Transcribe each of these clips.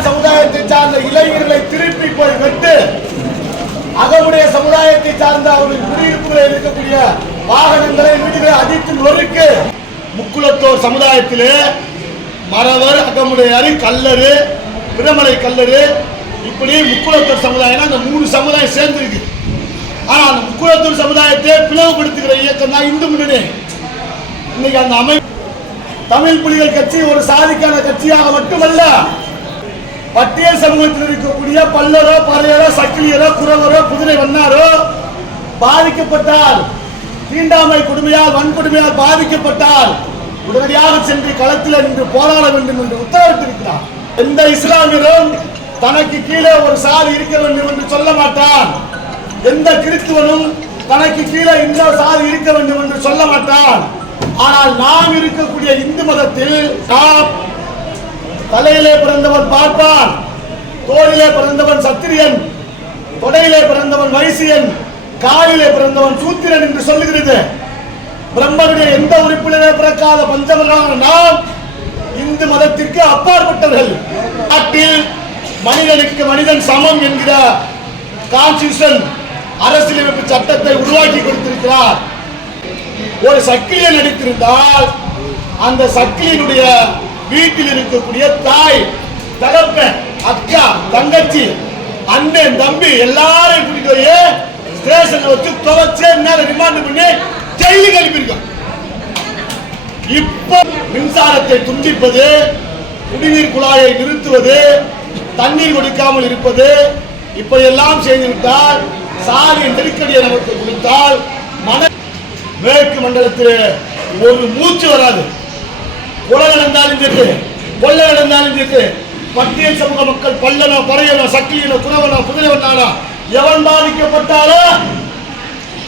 முதலியார் சமுதாயத்தை சார்ந்த இளைஞர்களை திருப்பி போய் வெட்டு. அகமுடைய சமுதாயத்தை சார்ந்த அவர்கள் குடியிருப்புகளை இருக்கக்கூடிய வாகனங்களை வீடுகளை அடித்து நொறுக்கு. முக்குளத்தோர் சமுதாயத்திலே மறவர், அகமுடையாறு, கல்லறு, பிரமலை கல்லறு, இப்படி முக்குளத்தோர் சமுதாயம் அந்த 3 சமுதாயம் சேர்ந்து இருக்கு. ஆனா அந்த முக்குளத்தோர் சமுதாயத்தை பிளவுபடுத்துகிற இயக்கம் தான் இந்து முன்னணி. இன்னைக்கு அந்த அமைப்பு தமிழ் புலிகள் கட்சி ஒரு சாதிக்கான கட்சியாக மட்டுமல்ல, பட்டியல் சமூகத்தில் இருக்கக்கூடிய பல்லரோ, பறையரோ, சக்கிலியரோ, குறவரோ, குதிரை வண்ணாரோ பாதிக்கப்பட்டால், தீண்டாமை கொடுமையால், வன்கொடுமையால் பாதிக்கப்பட்டால் உடனடியாக சென்று களத்தில் நின்று போராட வேண்டும் என்று உத்தரவிட்டிருக்கிறார். எந்த இஸ்லாமியரும் தனக்கு கீழே ஒரு சாதி இருக்க வேண்டும் என்று சொல்ல மாட்டான். எந்த கிறிஸ்துவனும் தனக்கு கீழே இந்த சாதி இருக்க வேண்டும் என்று சொல்ல மாட்டான். ஆனால் நாம் இருக்கக்கூடிய இந்து மதத்தில் தலையிலே பிறந்தவன் பார்ப்பான், தோளிலே பிறந்தவன் சத்திரியன், தொடையிலே பிறந்தவன் வைசியன், காலிலே பிறந்தவன் சூத்திரன் என்று சொல்லுகிறது. பிரம்மனுடைய எந்த உறுப்பினரே பிறக்காத பஞ்சமர்களான நாம் இந்து மதத்திற்கு அப்பாற்பட்டவர்கள். நாட்டில் மனிதனுக்கு மனிதன் சமம் என்கிற கான்ஸ்டிடியூஷன் அரசியலமைப்பு சட்டத்தை உருவாக்கி கொடுத்திருக்கிறார். ஒரு சக்கிலியன் நடித்திருந்தால் அந்த சக்கிலியனுடைய வீட்டில் இருக்கக்கூடிய தாய், தகப்பன், அக்கா, தங்கச்சி, அண்ணன், தம்பி எல்லாரையும் கூட்டிட்டு போய் ஸ்டேஷன்ல வச்சு துவச்சு ரிமாண்ட் பண்ணி ஜெயிலுக்கு அனுப்பியிருக்கான். இப்ப மின்சாரத்தை துண்டிப்பது, குடிநீர் குழாயை நிறுத்துவது, தண்ணீர் கொடுக்காமல் இருப்பது, இப்ப எல்லாம் செய்துவிட்டால் சாதிய நெருக்கடியை நமக்கு கொடுத்தால் மேற்கு மண்டலத்தில் ஒரு மூச்சு வராது. கொலை நடந்தாலும் சரி, கொள்ளை நடந்தாலும் சரி, பட்டியல் சமூக மக்கள் பல்லனோ, பறையனோ, சக்கிலியனோ, குறவனோ, குதிரை வண்ணானோ எவன் பாதிக்கப்பட்டாலோ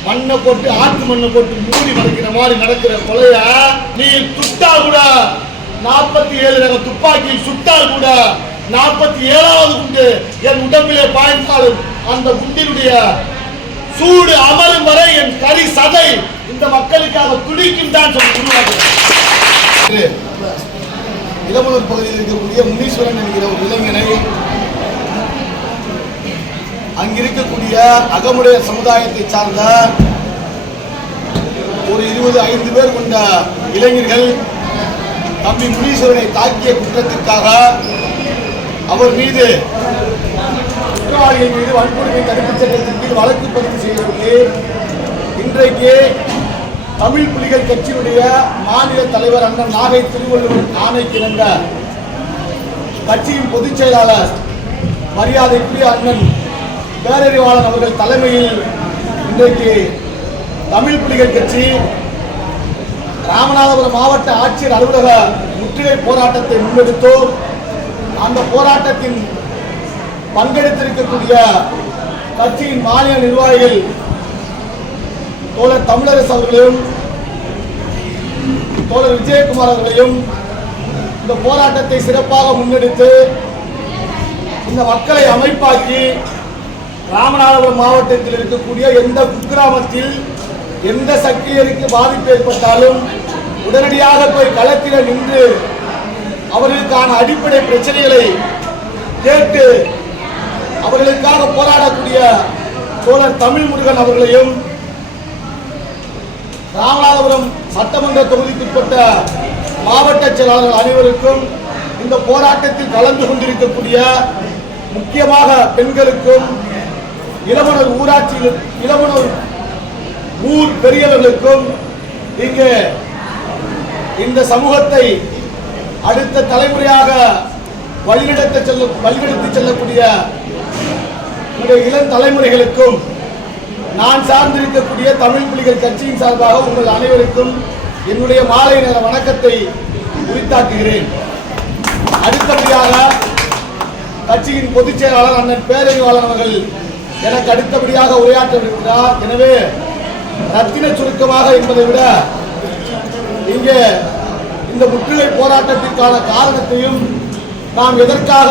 மண்ணை போட்டு, ஆற்று மண்ணை போட்டு மூடி மறைக்கிற மாதிரி நடக்கிற கொலைய நீ சுட்டா கூட 47 ரக துப்பாக்கியில் சுட்டால் கூட 47வது குண்டு என் உடம்பிலே பாய்ந்தாலும் அந்த குண்டினுடைய சூடு அமரும் வரை என் கரி சதை இந்த மக்களுக்காக துடிக்கும் தான் சொல்லி இளமலூர் பகுதியில் இருக்கக்கூடிய முனீஸ்வரன் என்கிற ஒரு இளைஞனை அங்கிருக்கக்கூடிய அகமுடைய சமுதாயத்தை சார்ந்த ஒரு 25 பேர் கொண்ட இளைஞர்கள் தம்பி முனீஸ்வரனை தாக்கிய குற்றத்திற்காக அவர் மீது குற்றவாளிகள் மீது வன்கொடுமை தடுப்பு சட்டத்தின் கீழ் வழக்கு பதிவு செய்யப்பட்டு இன்றைக்கு தமிழ் புலிகள் கட்சியினுடைய மாநில தலைவர் அண்ணன் நாகை திருவள்ளுவர் ஆணைக்கிணங்க கட்சியின் பொதுச் செயலாளர் மரியாதைக்குரிய அண்ணன் பேரறிவாளன் அவர்கள் தலைமையில் இன்றைக்கு தமிழ் புலிகள் கட்சி ராமநாதபுரம் மாவட்ட ஆட்சியர் அலுவலக முற்றுகை போராட்டத்தை முன்னெடுத்தோம். அந்த போராட்டத்தில் பங்கெடுத்திருக்கக்கூடிய கட்சியின் மாநில நிர்வாகிகள் தோழர் தமிழரசு அவர்களையும் தோழர் விஜயகுமார் அவர்களையும் இந்த போராட்டத்தை சிறப்பாக முன்னெடுத்து இந்த மக்களை அமைப்பாக்கி ராமநாதபுரம் மாவட்டத்தில் இருக்கக்கூடிய எந்த குக்கிராமத்தில் எந்த சக்கிலியருக்கு பாதிப்பு ஏற்பட்டாலும் உடனடியாக போய் களத்தில் நின்று அவர்களுக்கான அடிப்படை பிரச்சனைகளை கேட்டு அவர்களுக்காக போராடக்கூடிய தோழர் தமிழ்முருகன் அவர்களையும் ராமநாதபுரம் சட்டமன்ற தொகுதிக்குட்பட்ட மாவட்ட செயலாளர்கள் அனைவருக்கும் இந்த போராட்டத்தில் கலந்து கொண்டிருக்கக்கூடிய முக்கியமாக பெண்களுக்கும் இளமனூர் ஊராட்சியில் இளமனூர் ஊர் பெரியவர்களுக்கும் இங்கு இந்த சமூகத்தை அடுத்த தலைமுறையாக வழிநடத்தி செல்லக்கூடிய இளம் தலைமுறைகளுக்கும் நான் சார்ந்திருக்கக்கூடிய தமிழ் புலிகள் கட்சியின் சார்பாக உங்கள் அனைவருக்கும் என்னுடைய மாலை நேர வணக்கத்தை உரித்தாக்குகிறேன். அடுத்தபடியாக கட்சியின் பொதுச் செயலாளர் அண்ணன் பேரறிவாளன் அவர்கள் எனக்கு அடுத்தபடியாக உரையாற்றவிருக்கிறார். எனவே ரத்தின சுருக்கமாக என்பதை விட இங்கே இந்த முற்றுகை போராட்டத்திற்கான காரணத்தையும் நாம் எதற்காக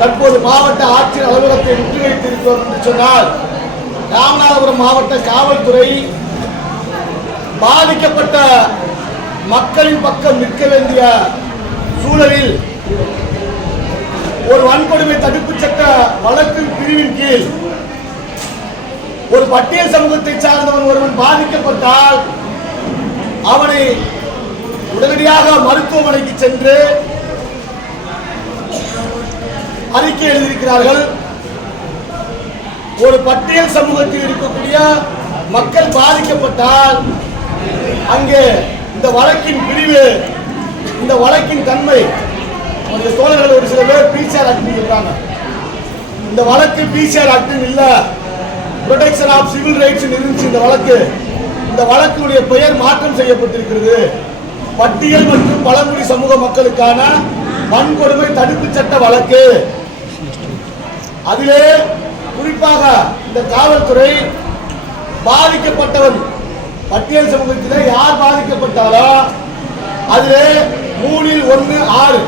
தற்போது மாவட்ட ஆட்சியர் அலுவலகத்தை முற்றுகையிட்டிருக்கிறோம் என்று சொன்னால், ராமநாதபுரம் மாவட்ட காவல்துறை பாதிக்கப்பட்ட மக்களின் பக்கம் நிற்க வேண்டிய சூழலில் வன்கொடுமை தடுப்பு சட்ட வழக்கு பிரிவின் கீழ் ஒரு பட்டியல் சமூகத்தை சார்ந்தவன் ஒருவன் பாதிக்கப்பட்டால் அவனை உடனடியாக மருத்துவமனைக்கு சென்று அறிக்கை எழுதியிருக்கிறார்கள். ஒரு பட்டியல் சமூகத்தில் இருக்கக்கூடிய மக்கள் பாதிக்கப்பட்டால் அங்கே இந்த வழக்கின் பிரிவு, இந்த வழக்கின் தன்மை, தோழர்கள் ஒரு சில பேர் பிசிஆர் ஆக்ட் சொல்றாங்க. இந்த வழக்கு பிசிஆர் ஆக்ட் இல்ல, ப்ரொடெக்ஷன் ஆஃப் சிவில் ரைட்ஸ் இருந்துச்சு இந்த வழக்கு. இந்த வழக்குடைய பெயர் மாற்றம் செய்யப்பட்டிருக்கிறது. பட்டியல் மற்றும் பழங்குடி சமூக மக்களுக்கான வன்கொடுமை தடுப்பு சட்ட வழக்கு. அதிலே குறிப்பாக இந்த காவல்துறை பாதிக்கப்பட்டவன் பட்டியல் சமூகத்திலே யார் பாதிக்கப்பட்டாரோ அதிலே 3-1-6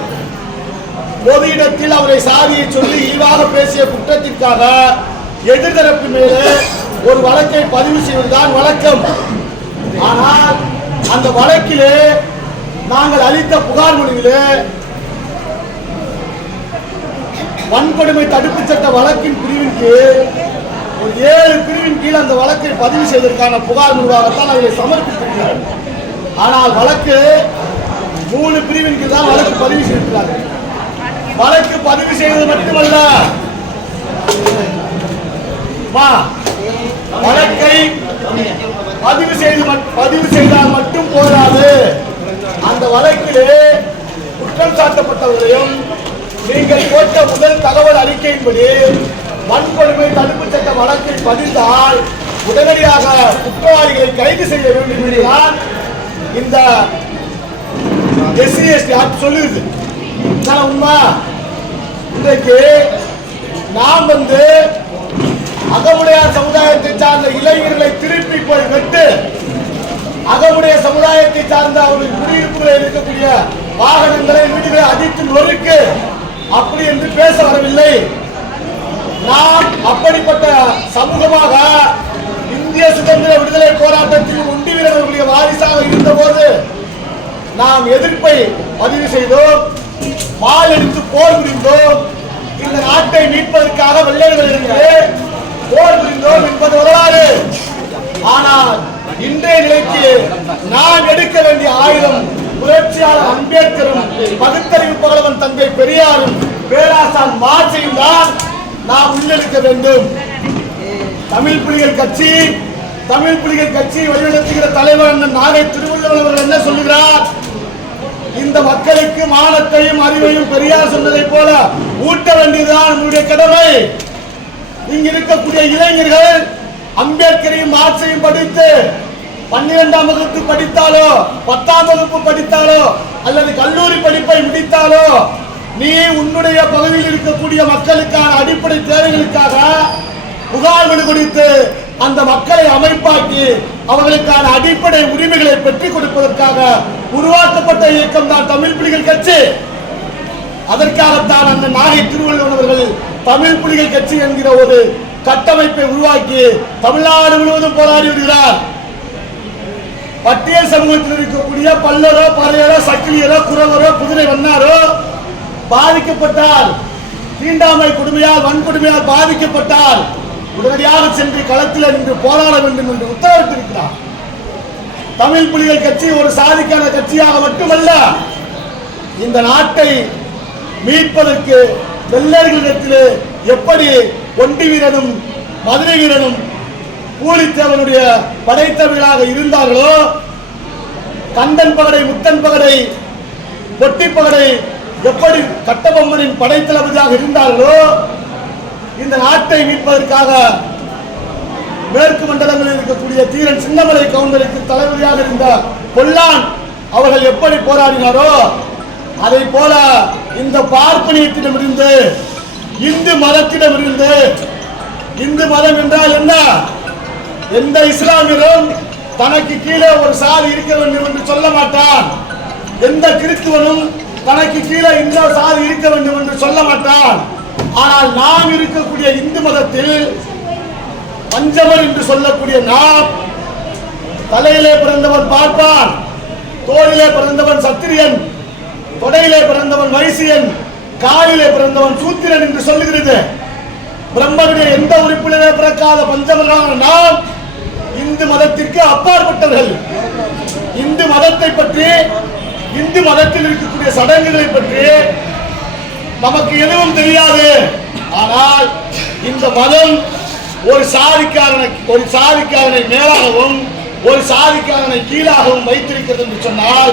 பொது இடத்தில் அவரை சாதியை சொல்லி இழிவாக பேசிய குற்றத்திற்காக எதிர்தரப்பு மேலே ஒரு வழக்கை பதிவு செய்வதுதான் வழக்கம். ஆனால் அந்த வழக்கிலே நாங்கள் அளித்த புகார் மனுவிலே வன்கொடுமை தடுப்பு சட்ட வழக்கின் பிரிவின் கீழ் ஒரு 7 பிரிவின் கீழ் அந்த வழக்கை பதிவு செய்வதற்கான புகார் மனுவாகத்தான் அதை சமர்ப்பித்திருக்கிறார். ஆனால் வழக்கு 3 பிரிவின் கீழ் தான் வழக்கு பதிவு செய்திருக்கிறார்கள். வழக்கு பதிவு செய்வது மட்டுமல்ல, வழக்கை பதிவு செய்தால் மட்டும் போதாது, அந்த வழக்கிலே குற்றம் சாட்டப்பட்டவர்களையும் நீங்கள் போட்ட முதல் தகவல் அறிக்கையின்படி வன்கொடுமை தடுப்பு சட்ட வழக்கை பதிந்தால் உடனடியாக குற்றவாளிகளை கைது செய்ய வேண்டும் என்றுதான் இந்த SC/ST ஆக்ட் சொல்லுது. உண்மை இன்றைக்கு நாம் அகமுடையார் சமுதாயத்தை சார்ந்த இளைஞர்களை திருப்பி போய் வெட்டு, அகமுடைய சமுதாயத்தை சார்ந்த அவர்கள் குடியிருப்புகளில் இருக்கக்கூடிய வாகனங்களை வீடுகளை அடித்து நொறுக்கு அப்படி என்று பேச வரவில்லை. நாம் அப்படிப்பட்ட சமூகமாக இந்திய சுதந்திர விடுதலை போராட்டத்தில் ஒண்டி வீரர்களுடைய வாரிசாக இருந்த போது நாம் எதிர்ப்பை பதிவு செய்தோம், வாள் எடுத்து போர் புரிந்தோம், இந்த நாட்டை மீட்பதற்காக வெள்ளையர்களிடத்திலே போர் புரிந்தோம் என்பது வரலாறு. ஆனால் இன்றைய நிலைக்கு நாம் எடுக்க வேண்டிய ஆயுதம் புரட்சியாளர் அம்பேத்கரும் பகுத்தறிவு பகலவன் தந்தை பெரியாரும் பேராசான் மார்க்ஸையும் தான் நாம் முன்னெடுக்க வேண்டும். தமிழ் புலிகள் கட்சி வழிநடத்துகிற தலைவர் நாகை திருவள்ளுவர் அவர்கள் என்ன சொல்லுகிறார்? இந்த மக்களுக்கு மானத்தையும் அறிவையும் பெரியார் சொன்னதை போல ஊட்ட வேண்டியதுதான் நம்முடைய கடமை. இங்க இருக்கக்கூடிய இளைஞர்கள் அம்பேத்கரையும் மார்க்ஸையும் படித்து 12ஆம் வகுப்பு படித்தாலோ 10ஆம் வகுப்பு படித்தாலோ அல்லது கல்லூரி படிப்பை முடித்தாலோ நீ உன்னுடைய பகுதியில் இருக்கக்கூடிய மக்களுக்கான அடிப்படை தேவைகளுக்காக புகார் மனு கொடுத்து அந்த மக்களை அமைப்பாக்கி அவர்களுக்கான அடிப்படை உரிமைகளை பெற்றுக் கொடுப்பதற்காக உருவாக்கப்பட்ட இயக்கம் தான் தமிழ் புலிகள் கட்சி. அதற்காகத்தான் அந்த நாகை திருவள்ளுவர் அவர்கள் தமிழ் புலிகள் கட்சி என்கிற ஒரு கட்டமைப்பை உருவாக்கி தமிழ்நாடு முழுவதும் போராடி வருகிறார். பட்டியல் சமூகத்தில் இருக்கக்கூடிய பல்லரோ பறையரோ சக்கிலியரோ குறவரோ குதிரை வண்ணாரோ பாதிக்கப்பட்டால், தீண்டாமை கொடுமையால் வன்கொடுமையால் பாதிக்கப்பட்டால் உடனடியாக சென்று களத்தில் நின்று போராட வேண்டும் என்று உத்தரவிட்டிருக்கிறார். தமிழ் புலிகள் கட்சி ஒரு சாதிக்கான கட்சியாக மட்டுமல்ல, இந்த நாட்டை மீட்பதற்கு வெள்ளையர்களிடத்திலே எப்படி ஒண்டி வீரனும் மதுரை வீரனும் பூலித்தேவனுடைய படைத்தவர்களாக இருந்தார்களோ, கந்தன் பகடை முத்தன் பகடை பொட்டி பகடை எப்படி கட்டபொம்மனின் படைத்தளபதியாக இருந்தார்களோ, இந்த நாட்டை மீட்பதற்காக மேற்கு மண்டலங்களில் இருக்கக்கூடிய தீரன் சின்னமலை கவுண்டருக்கு தளபதியாக இருந்த பொல்லான் அவர்கள் எப்படி போராடினாரோ அதை போல இந்த பார்ப்பனியத்திடமிருந்து இந்து மதத்திடமிருந்து, இந்து மதம் என்றால் என்ன? எந்த இஸ்லாமியரும் தனக்கு கீழே ஒரு சாதி இருக்க வேண்டும் என்று சொல்ல மாட்டான். எந்த கிறிஸ்துவனும் தனக்கு கீழே இந்த சாதி இருக்க வேண்டும் என்று சொல்ல மாட்டான். ஆனால் நாம் இருக்கக்கூடிய இந்து மதத்தில் பஞ்சமர் என்று சொல்லக்கூடிய நாம் தலையிலே பிறந்தவன் பார்ப்பான், தோளிலே பிறந்தவன் சத்திரியன், தொடையிலே பிறந்தவன் வைசியன், காலிலே பிறந்தவன் சூத்திரன் என்று சொல்லுகிறது. பிரம்மனுடைய எந்த உறுப்பினரே பிறக்காத பஞ்சமர்களான நாம் இந்து மதத்திற்கு அப்பாற்பட்டவர்கள். இந்து மதத்தை பற்றி, இந்து மதத்தில் இருக்கக்கூடிய சடங்குகளை பற்றி நமக்கு எதுவும் தெரியாது. ஆனால் இந்த மதம் ஒரு சாதிக்காரனை மேலாகவும் ஒரு சாதிக்காரனை கீழாகவும் வைத்திருக்கிறது என்று சொன்னால்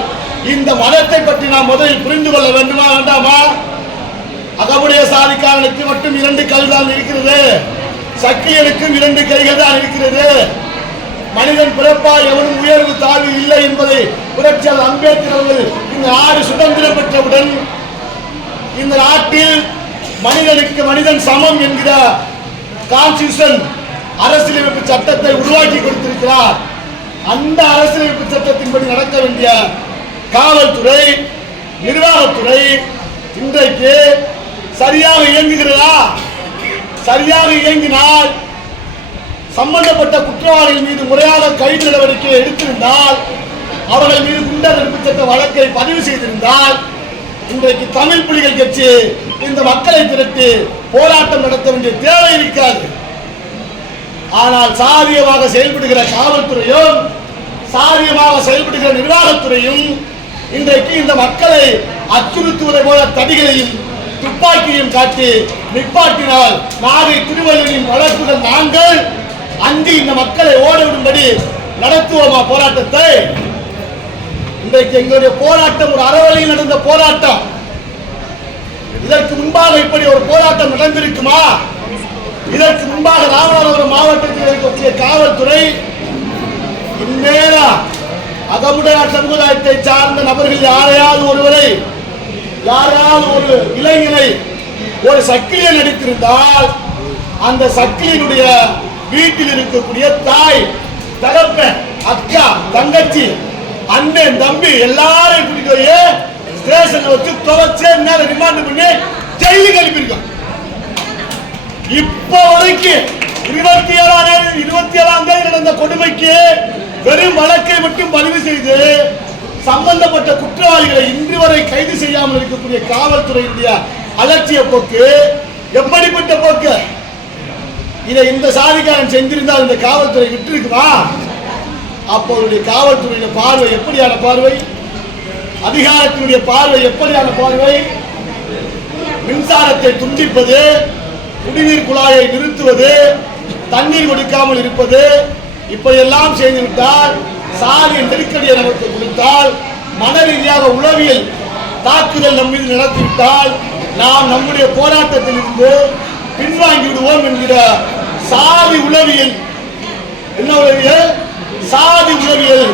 இந்த மதத்தை பற்றி நாம் முதலில் புரிந்து கொள்ள வேண்டுமா வேண்டாமா? அகமுடைய சாதிக்காரனுக்கு மட்டும் 2 கல் தான் இருக்கிறது, சக்கிலியனுக்கும் 2 கைகள் தான் இருக்கிறது. மனிதன் பிறப்பால் எவனும் உயர்வு தாழ்வு இல்லை என்பதை புரட்சியாளர் அம்பேத்கர் அவர்கள் இந்த நாடு சுதந்திரம் பெற்றவுடன் இந்த நாட்டில் மனிதனுக்கு மனிதன் சமம் என்கிற கான்ஸ்டிடியூஷன் அரசியலமைப்பு சட்டத்தை உருவாக்கி கொடுத்திருக்கிறார். அந்த அரசியலமைப்பு சட்டத்தின்படி நடக்க வேண்டிய காவல்துறை, நிர்வாகத்துறை இன்றைக்கு சரியாக இயங்குகிறதா? சரியாக இயங்கினால் சம்பந்தப்பட்ட குற்றவாளிகள் மீது முறையாக கைது நடவடிக்கை எடுத்திருந்தால், அவர்கள் மீது குண்டர் தடுப்பு சட்ட வழக்கை பதிவு செய்திருந்தால், இன்றைக்கு தமிழ் புலிகள் கட்சி இந்த மக்களை திரட்டி போராட்டம் நடத்த வேண்டிய தேவை இருக்காது. ஆனால் சாதியமாக செயல்படுகிற காவல்துறையும் சாதியமாக செயல்படுகிற நிர்வாகத்துறையும் இன்றைக்கு இந்த மக்களை அச்சுறுத்துவதை போல தடிகளையும் துப்பாக்கியையும் காட்டி நிப்பாட்டினால் நாகை திருவள்ளுவரின் வழக்குகள் நாங்கள் அஞ்சு இந்த மக்களை ஓடவிடும்படி நடத்துவோமா போராட்டத்தை? இன்றைக்கு எங்களுடைய போராட்டம் ஒரு அறவழியில் நடந்த போராட்டம். இதற்கு முன்பாக இப்படி ஒரு போராட்டம் நடந்திருக்குமா? இதற்கு முன்பாக ராமநாதபுரம் மாவட்டத்தில் இருக்கக்கூடிய காவல்துறை இந்நேரம் அகமுடையார் சமுதாயத்தை சார்ந்த நபர்கள் யாரையாவது ஒருவரை, யாராவது ஒரு இளைஞனை ஒரு சக்கிலியை நடித்திருந்தால் அந்த சக்கிலியினுடைய வீட்டில் இருக்கக்கூடிய தாய், தகப்பன், அக்கா, தங்கச்சி, அண்ணன், தம்பி எல்லாரும் கூட்டிட்டு போய் ஸ்டேஷன்ல வச்சு துவச்சு ரிமாண்ட் பண்ணி ஜெயிலுக்கு அனுப்பியிருக்கோம். இப்ப வரைக்கும் 27ஆம் தேதி நடந்த கொடுமைக்கு வெறும் வழக்கை மட்டும் பதிவு செய்து சம்பந்தப்பட்ட குற்றவாளிகளை இன்று வரை கைது செய்யாமல் இருக்கக்கூடிய காவல்துறையினுடைய அலட்சிய போக்கு எப்படிப்பட்ட போக்கு? இதை இந்த சாதிக்காரன் செஞ்சிருந்தால் இந்த காவல்துறை விட்டு இருக்குமா? அப்போ அவருடைய காவல்துறையில பார்வை எப்படியான பார்வை? அதிகாரத்தினுடைய பார்வை எப்படியான பார்வை? மின்சாரத்தை துண்டிப்பது, குடிநீர் குழாயை நிறுத்துவது, தண்ணீர் கொடுக்காமல் இருப்பது, இப்படியெல்லாம் செய்துவிட்டால், சாதிய நெருக்கடியை நமக்கு கொடுத்தால், மன ரீதியாக உளவியல் தாக்குதல் நம் மீது நடத்திவிட்டால் நாம் நம்முடைய போராட்டத்தில் இருந்து பின்வாங்கி விடுவோம் என்கிற சாதி உளவியல். என்ன உளவியல்? சாதி உளவியல்.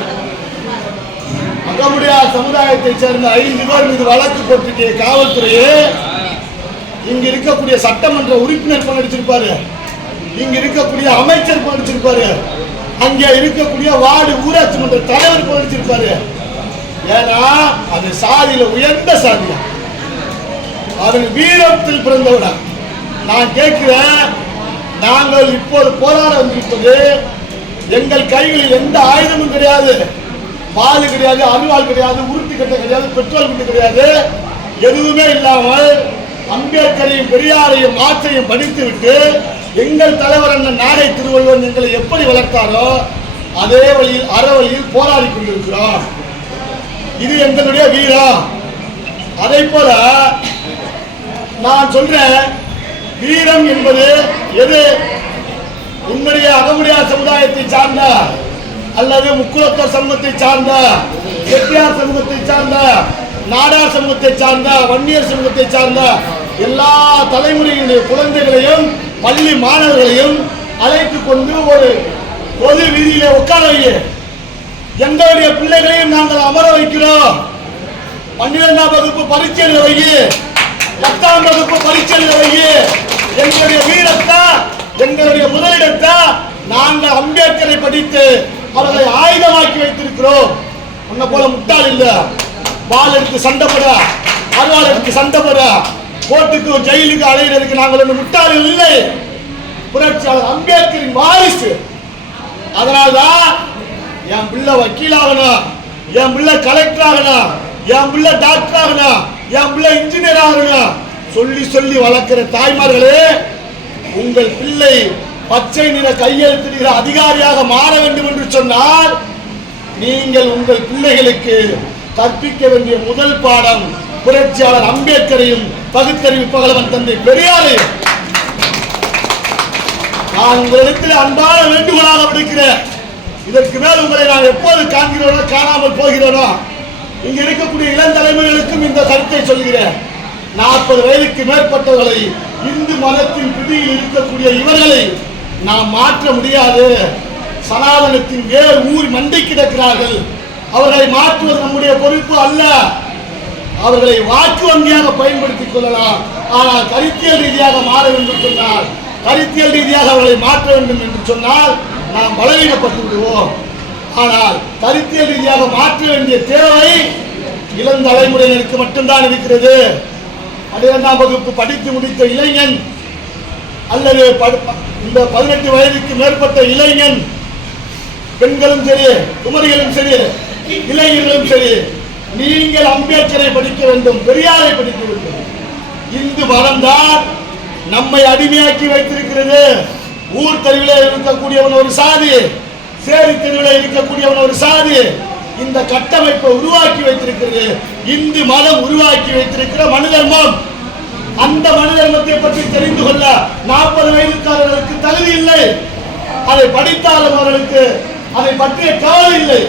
அகமுடையார் சமுதாயத்தை சேர்ந்த 5 பேர் மீது வழக்கு போட்டிருக்கிய காவல்துறையே இங்க இருக்கக்கூடிய சட்டமன்ற உறுப்பினர் பங்கெடுத்திருப்பாரு, இங்க இருக்கக்கூடிய அமைச்சர் பங்கெடுத்திருப்பாரு, அங்க இருக்கக்கூடிய வார்டு ஊராட்சி மன்ற தலைவர் பங்கெடுத்திருப்பாரு. ஏன்னா அது சாதியில உயர்ந்த சாதியா, அவன் வீரத்தில் பிறந்தவிட. நான் கேட்கிறேன், நாங்கள் இப்போது போராட வந்திருப்பது எங்கள் கைகளில் எந்த ஆயுதமும் கிடையாது, பால் கிடையாது, அருவாள் கிடையாது, உருட்டு கட்ட கிடையாது, பெட்ரோல் கட்டு கிடையாது, எதுவுமே இல்லாமல் அம்பேத்கரையும் பெரியாரையும் மாற்றையும் படித்து விட்டு எங்கள் தலைவர் அண்ணன் நாகை திருவள்ளுவர் எங்களை எப்படி வளர்த்தாரோ அதே வழியில் அறவழியில் போராடி கொண்டிருக்கிறோம். இது எங்களுடைய வீரம். அதை போல நான் சொல்றேன், வீரம் என்பது எது? உன்னுடைய அகமுடையார் சமுதாயத்தை சார்ந்த அல்லது முக்குலத்தோர் சமூகத்தை சார்ந்த, செட்டியார் சமூகத்தை சார்ந்த, நாடார் சமூகத்தை சார்ந்த, வன்னியர் சமூகத்தை சார்ந்த எல்லா தலைமுறையினுடைய குழந்தைகளையும் பள்ளி மாணவர்களையும் அழைத்துக் கொண்டு ஒரு பொது வீதியிலே உட்கார வைக்க, எங்களுடைய பிள்ளைகளையும் நாங்கள் அமர வைக்கிறோம். 12ஆம் வகுப்பு பரீட்சை எழுத வை, 10ஆம் வகுப்பு பரீட்சை எழுத வை. எங்களுடைய வீரத்தை, எங்களுடைய முதலிடத்தை நாங்கள் அம்பேத்கரை படித்து அவர்களை ஆயுதமாக்கி வைத்திருக்கிறோம். உன்னை போல முட்டாள் இல்ல, வாள் எடுத்து சண்டை போட, அருவாள் எடுத்து சண்டை போட, கோர்ட்டுக்கு ஜெயிலுக்கு அலையிறதுக்கு நாங்கள் ஒன்று முட்டாள்கள் இல்லை. புரட்சியாளர் அம்பேத்கரின் வாரிசு. அதனால்தான் என் பிள்ளை வக்கீல் ஆகணும், என் பிள்ளை கலெக்டர் ஆகணும், என் பிள்ளை டாக்டர் ஆகணும், என் பிள்ளை இன்ஜினியர் ஆகணும், சொல்லி சொல்லி வளர்க்கிற தாய்மார்களே, உங்கள் பிள்ளை பச்சை நிற கையெழுத்திடுகிற அதிகாரியாக மாற வேண்டும் என்று சொன்னால் நீங்கள் உங்கள் பிள்ளைகளுக்கு கற்பிக்க வேண்டிய முதல் பாடம் புரட்சியாளர் அம்பேத்கரையும் பகுத்தறிவு பகலவன் தந்தை பெரியாரையும். நான் உங்களிடத்தில் அன்பான வேண்டுகோளாக விடுக்கிறேன். இதற்கு மேல் உங்களை நான் எப்போது காண்கிறோனோ காணாமல் போகிறோனோ இங்க இருக்கக்கூடிய இளம் தலைமுறைகளுக்கும் இந்த கருத்தை சொல்கிறேன். 40 வயதுக்கு மேற்பட்டவர்களை இந்து மதத்தின் பிடியில் இருக்கக்கூடிய இவர்களை நாம் மாற்ற முடியாது. சனாதனத்தின் வேர் ஊர் மண்டை கிடக்கிறார்கள். அவர்களை மாற்றுவது நம்முடைய பொறுப்பு அல்ல. அவர்களை வாக்கு வங்கியாக பயன்படுத்திக் கொள்ளலாம். ஆனால் கருத்தியல் ரீதியாக மாற வேண்டும் சொன்னால், கருத்தியல் ரீதியாக அவர்களை மாற்ற வேண்டும் என்று சொன்னால் நாம் பலவீனப்பட்டு விடுவோம். ஆனால் கருத்தியல் ரீதியாக மாற்ற வேண்டிய தேவை இளம் தலைமுறையினருக்கு மட்டும்தான் இருக்கிறது. 12ஆம் வகுப்பு படித்து முடித்த இளைஞன் அல்லது இந்த 18 வயதுக்கு மேற்பட்ட இளைஞன், பெண்களும் சரி, குமரிகளும் சரி, இளைஞர்களும் சரி, நீங்கள் அம்பேத்கரை படிக்க வேண்டும், பெரியாரை படிக்க வேண்டும். இந்து மதம்தான் நம்மை அடிமையாக்கி வைத்திருக்கிறது. ஊர் தெருவில் இருக்கக்கூடியவன் ஒரு சாதி, சேரி தெருவில் இருக்கக்கூடியவன் ஒரு சாதி. இந்த கட்டமைப்பை உருவாக்கி வைத்திருக்கிறது இந்து மதம், உருவாக்கி வைத்திருக்கிற மனு தர்மம். அந்த மனு தர்மத்தை பற்றி தெரிந்து கொள்ள 40 வயதுக்காரர்களுக்கு தகுதி இல்லை. அதை படித்தாலும் அவர்களுக்கு அதை பற்றிய கவலை இல்லை.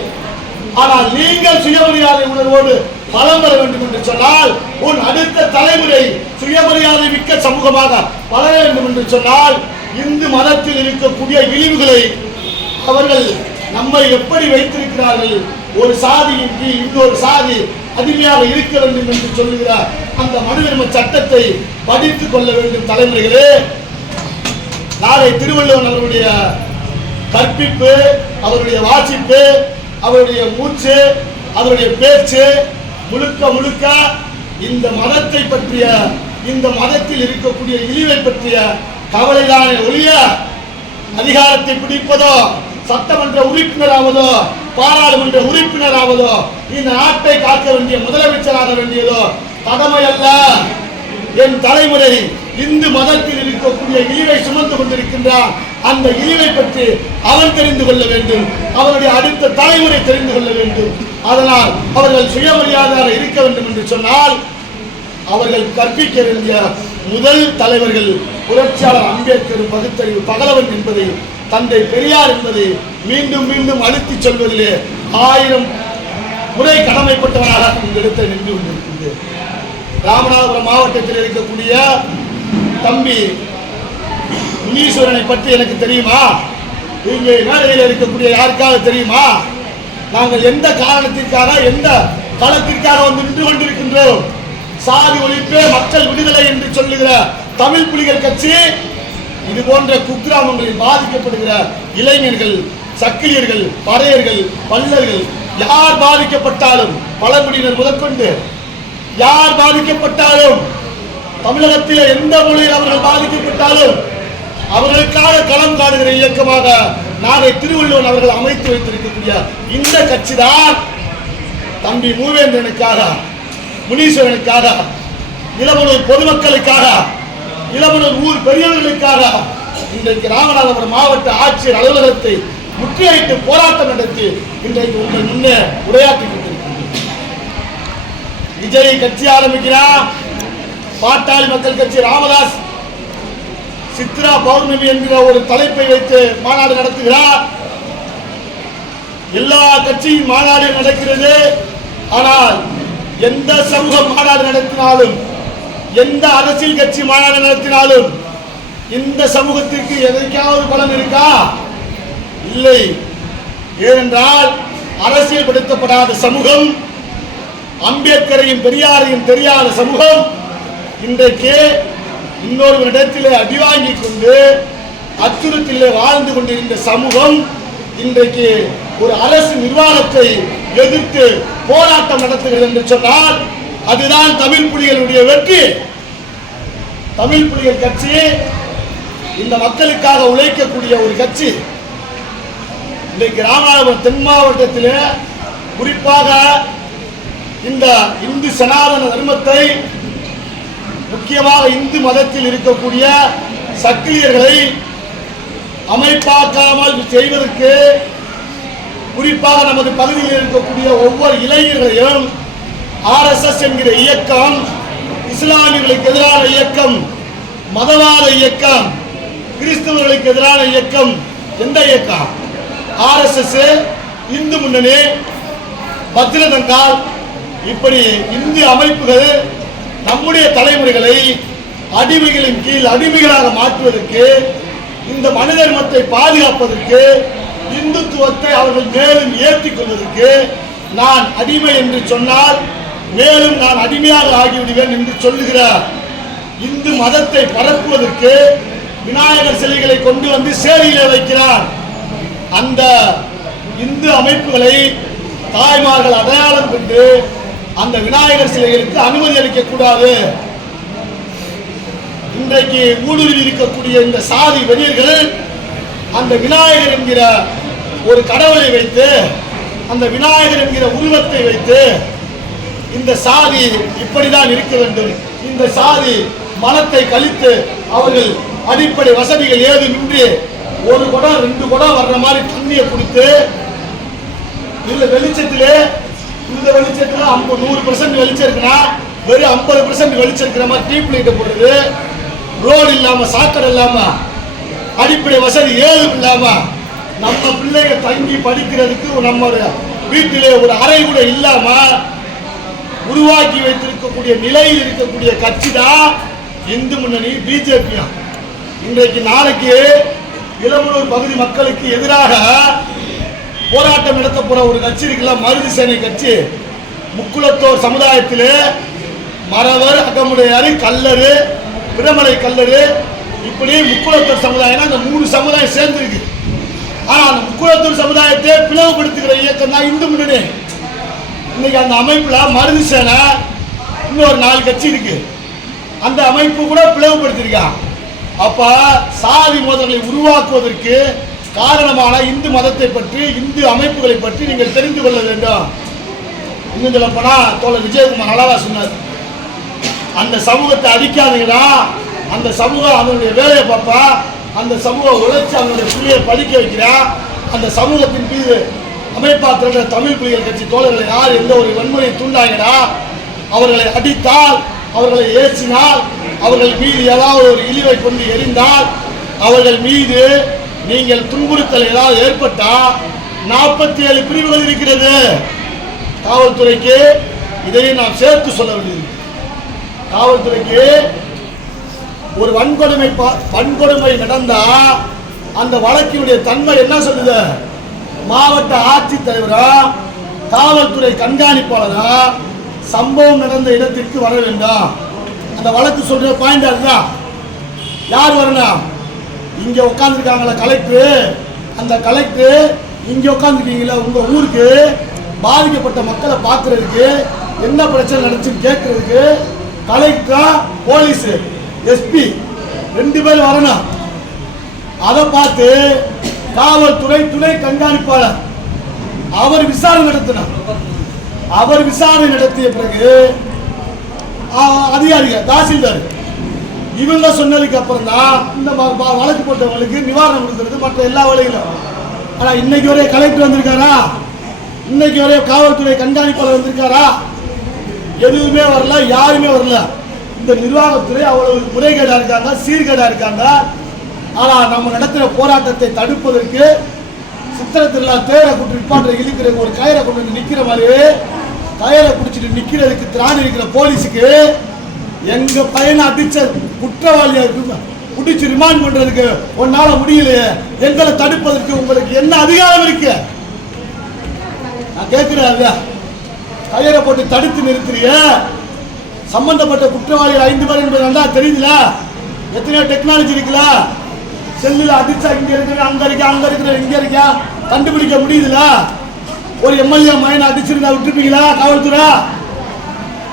ஆனால் நீங்கள் சுயமரியாதை உணர்வோடு பலம் பெற வேண்டும் என்று சொன்னால், உன் அடுத்த தலைமுறை சுயமரியாதை மிக்க சமூகமாக வளர வேண்டும் என்று சொன்னால், இந்து மதத்தில் இருக்கக்கூடிய இழிவுகளை அவர்கள் நம்மை எப்படி வைத்திருக்கிறார்கள், ஒரு சாதியின் கீழ் இன்னொரு சாதி அடிமையாக இருக்க வேண்டும் என்று சொல்லுகிறார் அந்த மனு தர்ம சட்டத்தை படித்துக் கொள்ள வேண்டும் தலைமுறைகளே. நாளை திருவள்ளுவன் அவருடைய கற்பிப்பு, அவருடைய வாசிப்பு, அவருடைய மூச்சு, அவருடைய பேச்சு முழுக்க முழுக்க இந்த மதத்தை பற்றிய, இந்த மதத்தில் இருக்கக்கூடிய இழிவை பற்றிய கவலைதானே ஒழிய அதிகாரத்தை பிடிப்பதோ, சட்டமன்ற உறுப்பினராவதோ, பாராளுமன்ற உறுப்பினராவதோ, இந்த நாட்டை காக்க வேண்டிய முதலமைச்சராக வேண்டியதோ கடமை அல்ல. என் தலைமுறை இந்து மதத்தில் இருக்கக்கூடிய இழிவை சுமந்து கொண்டிருக்கின்றான். அந்த இழிவை பற்றி அவன் தெரிந்து கொள்ள வேண்டும், அவருடைய அடுத்த தலைமுறை தெரிந்து கொள்ள வேண்டும். அதனால் அவர்கள் சுயமரியாதையாக இருக்க வேண்டும் என்று சொன்னால் அவர்கள் கற்பிக்க வேண்டிய முதல் தலைவர்கள் புரட்சியாளர் அம்பேத்கர், பகுத்தறிவு பகலவன் என்பதை, தந்தை பெரியார் என்பதை மீண்டும் மீண்டும் அழுத்தி சொல்வதிலே 1000 முறை கடமைப்பட்டவனாக இந்த இடத்தில் நின்று கொண்டிருக்கிறது. ராமநாதபுரம் மாவட்டத்தில் இருக்கக்கூடிய தம்பி முனீஸ்வரனை பற்றி எனக்கு தெரியுமா? இங்கே மேடையில் இருக்கக்கூடிய யாருக்காக தெரியுமா? நாங்கள் எந்த காரணத்திற்காக, எந்த களத்திற்காக வந்து நின்று கொண்டிருக்கின்றோம்? சாதி ஒழிப்பே மக்கள் விடுதலை என்று சொல்லுகிற தமிழ் புலிகள் கட்சி இது போன்ற குக்கிராமங்களில் பாதிக்கப்படுகிற இளைஞர்கள், சக்கிலியர்கள், பறையர்கள், பல்லர்கள் யார் பாதிக்கப்பட்டாலும், பழங்குடியினர் முதற்கொண்டு யார் பாதிக்கப்பட்டாலும், தமிழகத்தில் எந்த மொழியில் அவர்கள் பாதிக்கப்பட்டாலும் அவர்களுக்காக களம் காணுகிற இயக்கமாக நாளை திருவள்ளுவன் அவர்கள் அமைத்து வைத்திருக்கக்கூடிய இந்த கட்சி தான் தம்பி மூவேந்திரனுக்காக, முனீஸ்வரனுக்காக, இளமனூர் பொதுமக்களுக்காக, இளமனூர் ஊர் பெரியவர்களுக்காக இன்றைக்கு ராமநாதபுரம் மாவட்ட ஆட்சியர் அலுவலகத்தை முற்றுகையிட்டு போராட்டம் நடத்தி இன்றைக்கு உங்கள் முன்னே உரையாற்றிக் கொண்டிருக்கின்றனர். விஜய் கட்சி ஆரம்பிக்கிறார், பாட்டாளி மக்கள் கட்சி ராமதாஸ் சித்ரா பௌர்ணமி என்கிற ஒரு தலைப்பை வைத்து மாநாடு நடத்துகிறார். எல்லா கட்சியின் மாநாடு நடக்கிறது. ஆனால் எந்த சமூக மாநாடு நடத்தினாலும், எந்த அரசியல் கட்சி மாநாடு நடத்தினாலும் இந்த சமூகத்திற்கு எதற்காவது பலன் இருக்கா? இல்லை. ஏனென்றால் அரசியல் படுத்தப்படாத சமூகம், அம்பேத்கரையும் பெரியாரையும் தெரியாத சமூகம் இன்றைக்கு இன்னொரு இடத்திலே அடிவாங்கி கொண்டு அச்சுறுத்திலே வாழ்ந்து கொண்டிருந்த சமூகம் இன்றைக்கு ஒரு அரசு நிர்வாகத்தை எதிர்த்து போராட்டம் நடத்துகிறது என்று சொன்னால் அதுதான் தமிழ் புலிகளுடைய வெற்றி. தமிழ் புலிகள் கட்சி இந்த மக்களுக்காக உழைக்கக்கூடிய ஒரு கட்சி. இன்றைக்கு ராமநாதபுரம் தென் மாவட்டத்தில் குறிப்பாக இந்த இந்து சனாதன தர்மத்தை முக்கியமாக இந்து மதத்தில் இருக்கக்கூடிய சக்கிலியர்களை அமைப்பாக்காமல் செய்வதற்கு குறிப்பாக நமது பகுதியில் இருக்கக்கூடிய ஒவ்வொரு இளைஞர்களையும் RSS என்கிற இயக்கம், இஸ்லாமியர்களுக்கு எதிரான இயக்கம், மதவாத இயக்கம், கிறிஸ்தவர்களுக்கு எதிரான இயக்கம். எந்த இயக்கம்? RSS, இந்து முன்னணி, பத்ரதங்கால், இப்படி இந்து அமைப்புகள் நம்முடைய தலைமுறைகளை அடிமைகளின் கீழ் அடிமைகளாக மாற்றுவதற்கு, இந்த மனித தர்மத்தை பாதுகாப்பதற்கு, இந்துத்துவத்தை அவர்கள் மேலும் ஏற்றிக் கொள்வதற்கு, நான் அடிமை என்று சொன்னால் மேலும் நான் அடிமையாக ஆகிவிடுவேன் என்று சொல்லுகிறார். இந்து மதத்தை பரப்புவதற்கு விநாயகர் சிலைகளை கொண்டு வந்து சேரியிலே வைக்கிறார். அந்த இந்து அமைப்புகளை தாய்மார்கள் அடையாளம் கொண்டு அந்த விநாயகர் சிலைகளுக்கு அனுமதி அளிக்க கூடாது. இன்றைக்கு ஊடுருவி இருக்கக்கூடிய இந்த சாதி வெறியர்கள் அந்த விநாயகர் என்கிற ஒரு கடவுளை வைத்து, அந்த விநாயகர் என்கிற உருவத்தை வைத்து, இந்த சாதி இப்படிதான் இருக்க வேண்டும், இந்த சாதி மனத்தை கழித்து அவர்கள் அடிப்படை வசதிகள் ஏதுமின்றி ஒரு குடம் 2 குடம் வர்ற மாதிரி தண்ணியை கொடுத்து, இந்த வெளிச்சத்திலே, இந்த வெளிச்சத்துல 100% வெளிச்சம் இருக்குன்னா வெறும் 50% வெளிச்சம் இருக்கிற மாதிரி டீப் லைட்டை போடுறது, ரோடு இல்லாம, சாக்கடை இல்லாம, அடிப்படை வசதி ஏதும் இல்லாம நம்ம பிள்ளைங்க தங்கி படிக்கிறதுக்கு நம்ம வீட்டிலே ஒரு அறை கூட இல்லாம உருவாக்கி வைத்திருக்கக்கூடிய நிலையில் இருக்கக்கூடிய கட்சி தான் இந்து முன்னணி, பிஜேபி. இன்றைக்கு நாளைக்கு இளமனூர் பகுதி மக்களுக்கு எதிராக போராட்டம் நடத்த போற ஒரு கட்சி இருக்குல்ல, மருது சேனை கட்சி. முக்குளத்தோர் சமுதாயத்திலே மறவர், அகமுடையாறு, கல்லரு, பிரமலை கல்லரு, இப்படி முக்குளத்தூர் சமுதாயம் அந்த 3 சமுதாயம் சேர்ந்திருக்கு. ஆனா அந்த முக்குளத்தூர் சமுதாயத்தை பிளவுபடுத்துகிற இயக்கம் தான் இந்து முன்னணி. இன்னைக்கு அந்த அமைப்புல மருது சேனை, இன்னொரு 4 கட்சி இருக்கு, அந்த அமைப்பு கூட பிளவுபடுத்திருக்கான். அப்ப சாதி மோதல்களை உருவாக்குவதற்கு காரணமான இந்து மதத்தை பற்றி, இந்து அமைப்புகளை பற்றி நீங்கள் தெரிந்து கொள்ள வேண்டும். இன்னும் சொல்ல போனா தோழர் விஜயகுமார் அழகா சொன்னார், அந்த சமூகத்தை அடிக்காதீங்கன்னா அந்த சமூகம் அதனுடைய வேலையை பார்ப்பா, அந்த சமூகம் உழைச்சி அவனுடைய பிள்ளையை படிக்க வைக்கிறா, அந்த சமூகத்தின் மீது அமைப்பாற்ற தமிழ் புலிகள் கட்சி தோழர்களை யார் எந்த ஒரு வன்முறையை தூண்டாங்கன்னா, அவர்களை அடித்தால், அவர்களை ஏற்றினால், அவர்கள் மீது ஏதாவது ஒரு இழிவை கொண்டு எரிந்தால், அவர்கள் மீது நீங்கள் துன்புறுத்தல் ஏதாவது ஏற்பட்டா 47 பிரிவுகள் இருக்கிறது காவல்துறைக்கு. இதையும் நாம் சேர்த்து சொல்ல வேண்டியது. காவல்துறைக்கு ஒரு வன்கொடுமை நடந்தா அந்த வழக்கினுடைய தன்மை என்ன சொல்லுது? மாவட்ட ஆட்சித்தலைவரா, காவல்துறை கண்காணிப்பாளரா சம்பவம் நடந்த இடத்திற்கு வர வேண்டாம். அந்த வழக்கு சொல்ற பாயிண்ட் அதுதான். யார் வரணும்? இங்க உட்கார்ந்துருக்காங்களா கலெக்டர், அந்த கலெக்டர் இங்க உட்கார்ந்துருக்கீங்களா, உங்க ஊருக்கு பாதிக்கப்பட்ட மக்களை பார்க்கறதுக்கு, என்ன பிரச்சனை நடந்துச்சுன்னு கேட்கறதுக்கு கலெக்டர், போலீஸ், எஸ்பி 2 பேர் வரணும். அதை பார்த்து காவல்துறை துணை கண்காணிப்பாளர் அவர் விசாரணை நடத்தினார். அவர் விசாரணை நடத்திய பிறகு அதிகாரிகள், தாசில்தார் இவங்க சொன்னதுக்கு அப்புறம் தான் இந்த வழக்கு போட்டவங்களுக்கு நிவாரணம் கொடுக்கிறது, மற்ற எல்லா வேலைகளும். ஆனா இன்னைக்கு வரைய கலெக்டர் வந்திருக்காரா? இன்னைக்கு வரைய காவல்துறை கண்காணிப்பாளர் வந்திருக்காரா? எதுவுமே வரல, யாருமே வரல. இந்த நிர்வாகத்துறை அவ்வளவு முறைகேடா இருக்காங்க, சீர்கேடா இருக்காங்க. ஆனா நம்ம நடத்துற போராட்டத்தை தடுப்பதற்கு சித்திர திருவிழா தேரை கூட்டு நிப்பாட்டுற இழுக்கிற ஒரு கயிறை கொண்டு வந்து நிக்கிற மாதிரி, கயிறை பிடிச்சிட்டு நிக்கிறதுக்கு திராணி இருக்கிற போலீஸுக்கு எங்க பையனை அடிச்ச குற்றவாளியா பிடிச்சு ரிமாண்ட் பண்றதுக்கு ஒன்னால முடியலையே, எங்களை தடுப்பதற்கு உங்களுக்கு என்ன அதிகாரம் இருக்கு? நான் கேட்கிறேன், கயிறை போட்டு தடுத்து நிறுத்துறிய சம்பந்தப்பட்ட குற்றவாளிகள் 5 பேர் என்பது நல்லா தெரியுதுல? எத்தனையோ டெக்னாலஜி இருக்குல்ல? செல்லுல அடிச்சா இங்க இருக்கிற, அங்க இருக்க, அங்க இருக்கிற, இங்க இருக்க கண்டுபிடிக்க முடியுதுல? ஒரு எம்எல்ஏ மகனை அடிச்சிருந்தா விட்டுருப்பீங்களா காவல்துறை?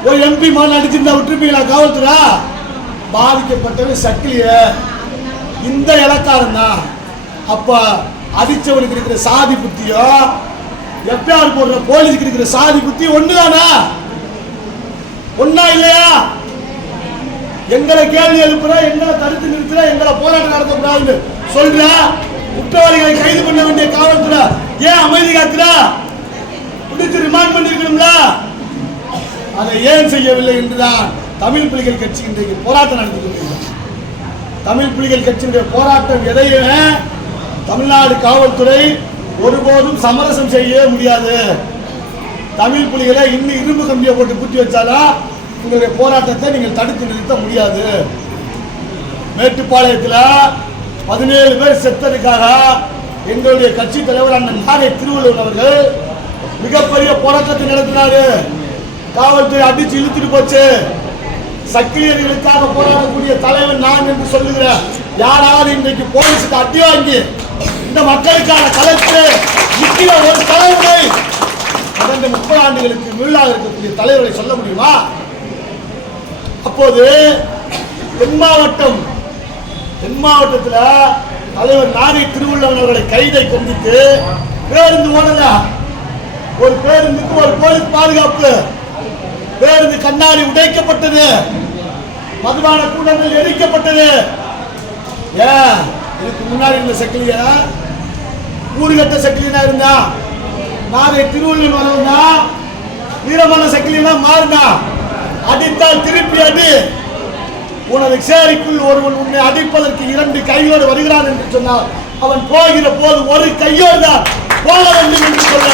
ஒரு எம்பி மகனை அடிச்சிருந்தா விட்டுருப்பீங்களா காவல்துறை? பாதிக்கப்பட்டவன் சக்கிலிய இந்த இலக்காரம் தான். அப்ப அடிச்சவனுக்கு இருக்கிற சாதி புத்தியோ, எஃப்ஐஆர் போடுற போலீஸுக்கு இருக்கிற சாதி புத்தி ஒண்ணுதானா? ஒன்னா இல்லையா? எங்களை கேள்வி எழுப்புற, எங்களை தடுத்து நிறுத்துற, எங்களை போராட்டம் நடத்தக்கூடாதுன்னு சொல்ற குற்றவாளிகளை கைது பண்ண வேண்டிய காவல்துறை ஏன் அமைதி காத்துற? பிடித்து ரிமாண்ட் பண்ணிருக்கணும்ல, அதை ஏன் செய்யவில்லை என்றுதான் தமிழ் புலிகள் கட்சி இன்றைக்கு போராட்டம் நடத்தி கொண்டிருக்கிறது. தமிழ் புலிகள் கட்சியினுடைய போராட்டம் எதையுமே தமிழ்நாடு காவல்துறை ஒருபோதும் சமரசம் செய்ய முடியாது. தமிழ் புலிகளை இன்னும் இரும்பு கம்பியை போட்டு பூட்டி வச்சாலும் உங்களுடைய போராட்டத்தை நீங்கள் தடுத்து நிறுத்த முடியாது. மேட்டுப்பாளையத்தில் 17 பேர் செத்ததுக்காக எங்களுடைய கட்சி தலைவர் அண்ணன் நாகை திருவள்ளுவர் அவர்கள் மிகப்பெரிய போராட்டத்தை நடத்தினாரு. காவல்துறை அடிச்சு இழுத்துட்டு போச்சு. சக்கிலியர்களுக்காக போராடக்கூடிய தலைவர் நான் என்று சொல்லுகிற யாராவது இன்றைக்கு போலீஸுக்கு அடி வாங்கி இந்த மக்களுக்கான களத்து முக்கிய ஒரு தலைவரை கடந்த 30 ஆண்டுகளுக்கு மீளாக இருக்கக்கூடிய தலைவரை சொல்ல முடியுமா? அப்போது தென் மாவட்டத்தில் தலைவர் நாகை திருவள்ளுவர் அவர்களை கைதை கண்டித்து பேருந்து ஓடல, ஒரு பேருந்துக்கு ஒரு போலீஸ் பாதுகாப்பு, பேருந்து கண்ணாடி உடைக்கப்பட்டது, மதுபான கூடங்கள் எரிக்கப்பட்டது. ஏன் இதுக்கு முன்னாடி இருந்த செக்கிலியா ஊருகட்ட செக்கிலியா இருந்தா, நாகை திருவள்ளுவர் வரவனா வீரமான செக்கிலியா மாறினா, அடித்தால் திருப்பி அடி, உனது சேரிக்குள் ஒருவன் உன்னை அடிப்பதற்கு 2 கையோடு வருகிறான் என்று சொன்னார். அவன் போகிற போது ஒரு கையோடு தான் போக வேண்டும் என்று சொல்ல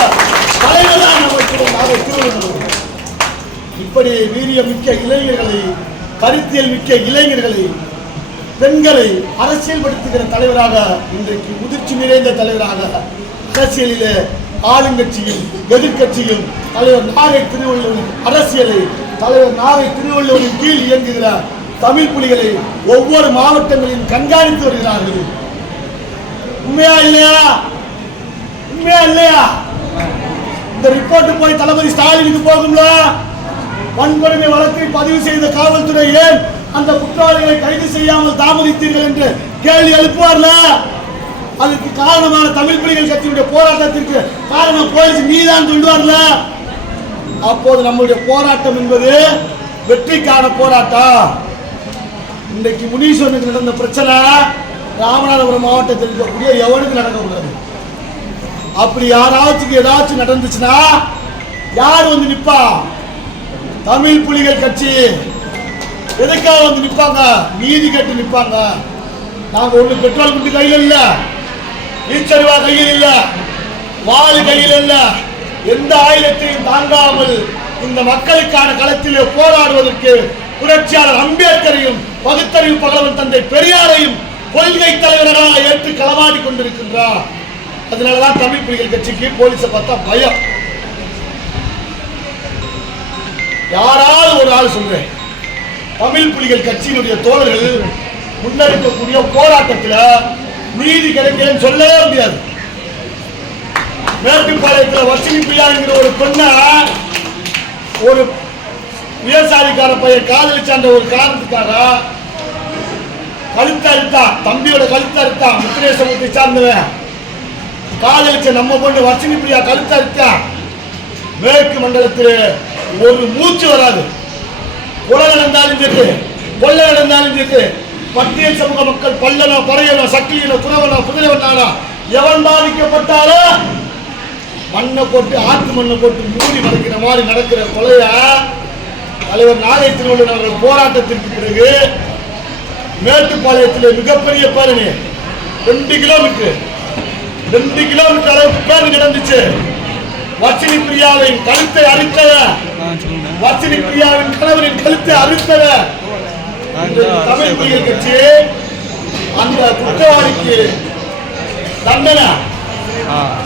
தலைவர் தான் நாகை திருவள்ளுவர். இப்படி வீரியமிக்க இளைஞர்களை, கருத்தியல் மிக்க இளைஞர்களை, பெண்களை அரசியல்படுத்துகிற தலைவராக, இன்றைக்கு முதிர்ச்சி நிறைந்த தலைவராக அரசியலிலே ஆளுங்கட்சியும் எதிர்கட்சியும் தலைவர் நாகை திருவள்ளுவரின் அரசியலை தலைவர் நாகை திருவள்ளுவரின் கீழ் இயங்குகிற தமிழ் புலிகளை ஒவ்வொரு மாவட்டங்களிலும் கண்காணித்து வருகிறார்கள். உண்மையா இல்லையா? உண்மையா இல்லையா? இந்த ரிப்போர்ட் போய் தளபதி ஸ்டாலினுக்கு போகும்ல. வன்கொடுமை வழக்கை பதிவு செய்த காவல்துறை ஏன் அந்த குற்றவாளிகளை கைது செய்யாமல் தாமதித்தீர்கள் என்று கேள்வி எழுப்புவார்ல. அதுக்கு காரணமான தமிழ் புலிகள் கட்சியுடைய போராட்டத்திற்கு காரணம் போலீஸ் நீதான் சொல்லுவார்ல. அப்போது நம்முடைய போராட்டம் என்பது வெற்றிக்கான போராட்டம். இன்றைக்கு முனீஸ்வரனுக்கு நடந்த பிரச்சனை ராமநாதபுரம் மாவட்டத்தில் இருக்கக்கூடிய எவனுக்கு நடக்கக்கூடாது. அப்படி யாராச்சும் ஏதாச்சும் நடந்துச்சுன்னா யார் வந்து நிற்பா? தமிழ் புலிகள் கட்சி. எதுக்காக வந்து நிற்பாங்க? நீதி கேட்டு நிற்பாங்க. நாங்க ஒண்ணு பெட்ரோல் குண்டு கையில் இல்ல, ஈச்சருவா கையில் இல்ல, வாள் கையில் இல்ல, எந்த ஆயுதத்தையும் தாங்காமல் இந்த மக்களுக்கான களத்திலே போராடுவதற்கு புரட்சியாளர் அம்பேத்கரையும் பகுத்தறிவு பகலவன் தந்தை பெரியாரையும் கொள்கை தலைவர்களாக ஏற்று களமாடி கொண்டிருக்கின்றார். அதனாலதான் தமிழ் புலிகள் கட்சிக்கு போலீஸை பார்த்தா பயம். யாராவது ஒரு ஆள் சொல்றேன், தமிழ் புலிகள் கட்சியினுடைய தோழர்கள் முன்னெடுக்கக்கூடிய போராட்டத்தில் நீதி கிடைக்கலன்னு சொல்லவே முடியாது. மேட்டுப்பாளையத்தில் வர்ஷினி பிரியா என்கிற ஒரு பெண்ண ஒரு விவசாயிக்கார பையன் காதலிச்சாண்ட ஒரு காரணத்துக்காக கழுத்த அறுத்தான், தம்பியோட கழுத்த அறுத்தான். முத்திரை சமூகத்தை சார்ந்தவன் காதலிச்ச நம்ம பொண்ணு வர்ஷினி பிரியா கழுத்த அறுத்தான். மேற்கு மண்டலத்தில் ஒரு மூச்சு வராது. கொலை நடந்தாலும் சரி, கொள்ளை நடந்தாலும் சரி, பட்டியல் சமூக மக்கள் பல்லனோ பறையனோ சக்கிலியனோ குறவனோ குதிரைவனானோ எவன் பாதிக்கப்பட்டாலும் மண்ணை போட்டு ஆற்று மண்ணை போட்டு மூடி மறைக்கிற மாதிரி நடக்கிற கொலைய தலைவர் நாகை திருவள்ளுவர் அவர்கள் போராட்டத்திற்கு பிறகு மேட்டுப்பாளையத்தில் மிகப்பெரிய பேரணி 2 கிலோமீட்டர் அளவுக்கு பேரணி நடந்துச்சு. வர்ஷினி பிரியாவின் கழுத்தை அறுத்தத, வர்ஷினி பிரியாவின் கணவரின் கழுத்தை அறுத்தத தமிழ் புலிகள் கட்சி அந்த குற்றவாளிக்கு தண்டனை,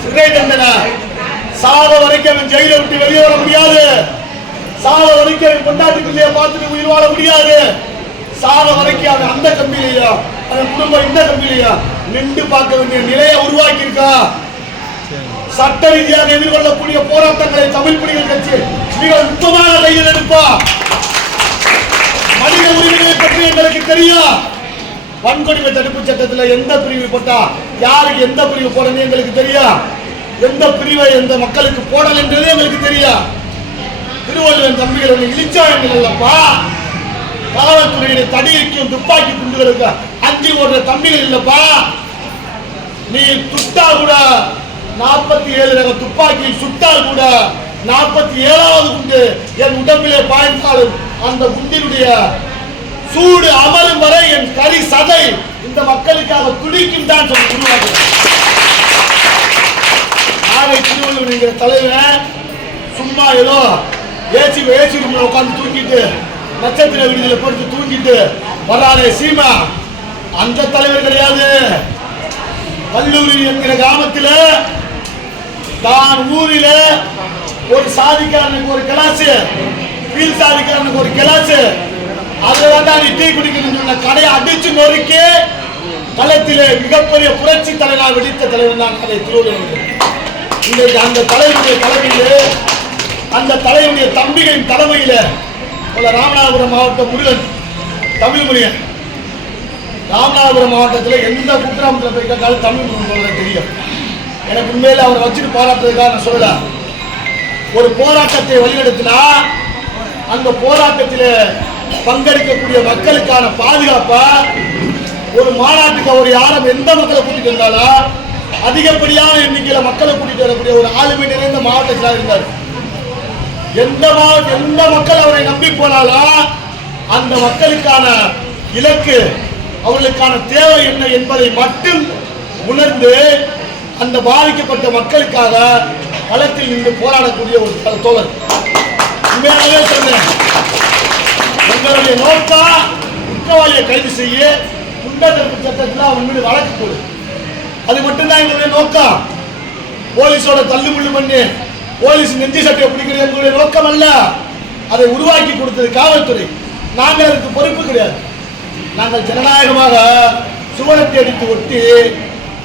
சிறை தண்டனை, சாக வரைக்கும் அவன் ஜெயிலை விட்டு வெளியே வர முடியாது. சாக வரைக்கும் அவன் கொண்டாட்டுக்குள்ளேயே பார்த்துட்டு உயிர் வாழ முடியாது. சாக வரைக்கும் அவன் அந்த கம்பியிலையா, அவன் குடும்பம் இந்த கம்பியிலையா நின்று பார்க்க வேண்டிய நிலையை உருவாக்கி இருக்கா. சட்ட ரீதியாக எதிர்கொள்ளக்கூடிய போராட்டங்களை தமிழ் புலிகள் கட்சி மிக நுட்பமான கையில் எடுப்பா. மனித உரிமைகளை பற்றி எங்களுக்கு தெரியும். வன்கொடுமை தடுப்பு சட்டத்தில் எந்த பிரிவு போட்டா யாருக்கு எந்த பிரிவு போடணும் எங்களுக்கு தெரியும். எந்த பிரிவை எந்த மக்களுக்கு போடல் என்றது எங்களுக்கு தெரியும். திருவள்ளுவன் தம்பிகள் இழிச்சாயங்கள் இல்லப்பா. காவல்துறையுடைய தடியைக்கும் துப்பாக்கி குண்டுகளுக்கு அஞ்சு ஓடுற தம்பிகள் இல்லப்பா. நீ சுட்டா கூட 47 ரக துப்பாக்கி சுட்டால் கூட 47வது குண்டு என் உடம்பிலே பாய்ந்தாலும் அந்த குண்டினுடைய சூடு அமரும் வரை என் கரி சதை இந்த மக்களுக்காக துடிக்கும் தான் சொல்லி உருவாக்குறேன். நாளை திருவள்ளுவர் என்கிற தலைவன் சும்மா ஏதோ ஏசி ரூம்ல உட்காந்து தூக்கிட்டு நட்சத்திர விடுதலை போட்டு தூங்கிட்டு வர்றாரே சீமா, அந்த தலைவர் கிடையாது. கல்லூரி என்கிற கிராமத்தில் தான் ஊரில ஒரு சாதிக்காரனுக்கு ஒரு கிளாஸ், கீழ் சாதிக்காரனுக்கு ஒரு கிளாஸ், அதுல நீ டீ குடிக்கணும்னு சொன்ன கடையை அடிச்சு நொறுக்கி களத்திலே மிகப்பெரிய புரட்சி தலைவராக வெடித்த தலைவர் தான் அதை திருவள்ளுவர். இன்றைக்கு அந்த தலைவருடைய தலைமையிலே, அந்த தலைவருடைய தம்பிகளின் தலைமையில ராமநாதபுரம் மாவட்டம் முருகன் தமிழ் முருகன், ராமநாதபுரம் மாவட்டத்தில் எந்த குக்கிராமத்தில் போய் கேட்டாலும் தமிழ் முருகன் தெரியும். எனக்கு உண்மையில அவரை வச்சுட்டு பாராட்டுறதுக்காக நான் சொல்லல. ஒரு போராட்டத்தை வழிநடத்தினா அந்த போராட்டத்தில் பங்கெடுக்கக்கூடிய மக்களுக்கான பாதுகாப்பா ஒரு மாநாட்டுக்கு அவர் யாரும் எந்த மக்களை கூட்டிட்டு வந்தாலும் அதிகப்படியான எண்ணிக்கையில மக்களை கூட்டிட்டு வரக்கூடிய ஒரு ஆளுமை நிறைந்த மாவட்டத்தில் இருந்தார். எந்த மக்கள் அவரை நம்பி போனாலும் அந்த மக்களுக்கான இலக்கு, அவர்களுக்கான தேவை என்ன என்பதை மட்டும் உணர்ந்து அந்த பாதிக்கப்பட்ட மக்களுக்காக களத்தில் நின்று போராடக்கூடிய ஒரு தோழர். உண்மையாகவே சொன்னேன், உங்களுடைய நோக்கம் குற்றவாளியை கைது செய்ய, குண்டத்தடுப்பு சட்டத்தில் அவன் மீது வழக்கு போடு, அது மட்டும்தான் எங்களுடைய நோக்கம். போலீஸோட தள்ளுமுள்ளு பண்ணி போலீஸ் நெஞ்சு சட்டையை பிடிக்கிறது எங்களுடைய நோக்கம் அல்ல. அதை உருவாக்கி கொடுத்தது காவல்துறை. நாங்கள் அதுக்கு பொறுப்பு கிடையாது. நாங்கள் ஜனநாயகமாக சுவரத்தை அடித்து ஒட்டி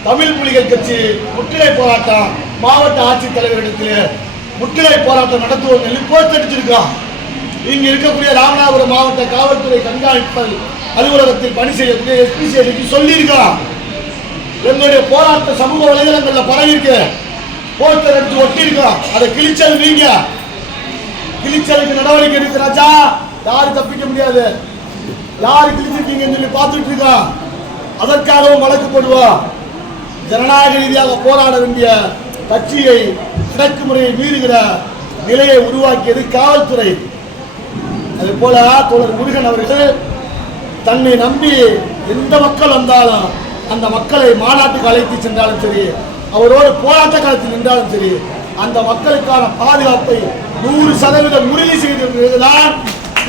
தமிழ் புலிகள் கட்சி முற்றுகை போராட்டம் மாவட்ட ஆட்சித்தலைவரிடத்தில் முற்றுகை போராட்டம் நடத்துவோம் சொல்லி போஸ்டடிச்சிருக்கோம். இங்க இருக்கக்கூடிய ராமநாதபுரம் மாவட்ட காவல்துறை கண்காணிப்பு அலுவலகத்தில் பணி செய்யக்கூடிய எஸ்பிசிஐக்கு சொல்லியிருக்கோம். எங்களுடைய போராட்ட சமூக வலைதளங்கள்ல பரவிருக்கு, போஸ்டர் அடிச்சு ஒட்டி இருக்கோம். அதை கிழிச்சல் நீங்க, கிழிச்சலுக்கு நடவடிக்கை எடுக்கிறாச்சா யாரும் தப்பிக்க முடியாது. யாரு கிழிச்சிருக்கீங்கன்னு சொல்லி பார்த்துட்டு இருக்கோம். அதற்காகவும் வழக்கு போடுவோம். ஜனநாயக ரீதியாக போராட வேண்டிய கட்சியை அடக்குமுறையை மீறுகிற நிலையை உருவாக்கியது காவல்துறை. அதே போல தோழர் முருகன் அவர்கள் தன்னை நம்பி எந்த மக்கள் வந்தாலும் அந்த மக்களை மாநாட்டுக்கு அழைத்து சென்றாலும் சரி, அவரோடு போராட்ட காலத்தில் நின்றாலும் சரி, அந்த மக்களுக்கான பாதுகாப்பை 100% உறுதி செய்த பிறகுதான்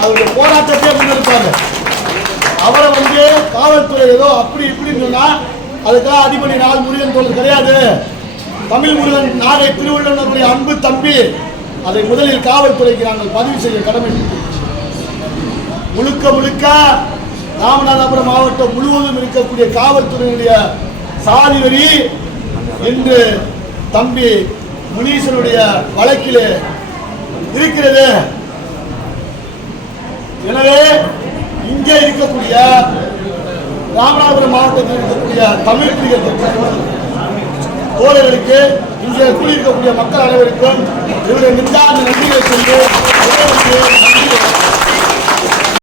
அவருடைய போராட்டத்தை முன்னெடுப்பாங்க. அவரை காவல்துறை ஏதோ அப்படி இப்படின்னு சொன்னா அதுக்காக அடிப்படை நாள் முருகன் தோழர் கிடையாது. தமிழ் முருகன் நாளை திருவள்ளுவருடைய அன்பு தம்பி. அதை முதலில் காவல்துறைக்கு நாங்கள் பதிவு செய்ய கடமை. முழுக்க முழுக்க ராமநாதபுரம் மாவட்டம் முழுவதும் இருக்கக்கூடிய காவல்துறையினுடைய சாதி வரி இன்று தம்பி முனீசனுடைய வழக்கிலே இருக்கிறது. எனவே இங்கே இருக்கக்கூடிய ராமநாதபுரம் மாவட்டத்தில் இருக்கக்கூடிய தமிழ் புலிகள் தோழர்களுக்கு, இங்கே கூடியிருக்கக்கூடிய மக்கள் அனைவருக்கும் இவருடைய நிர்வாக நன்றிகளை சொல்லி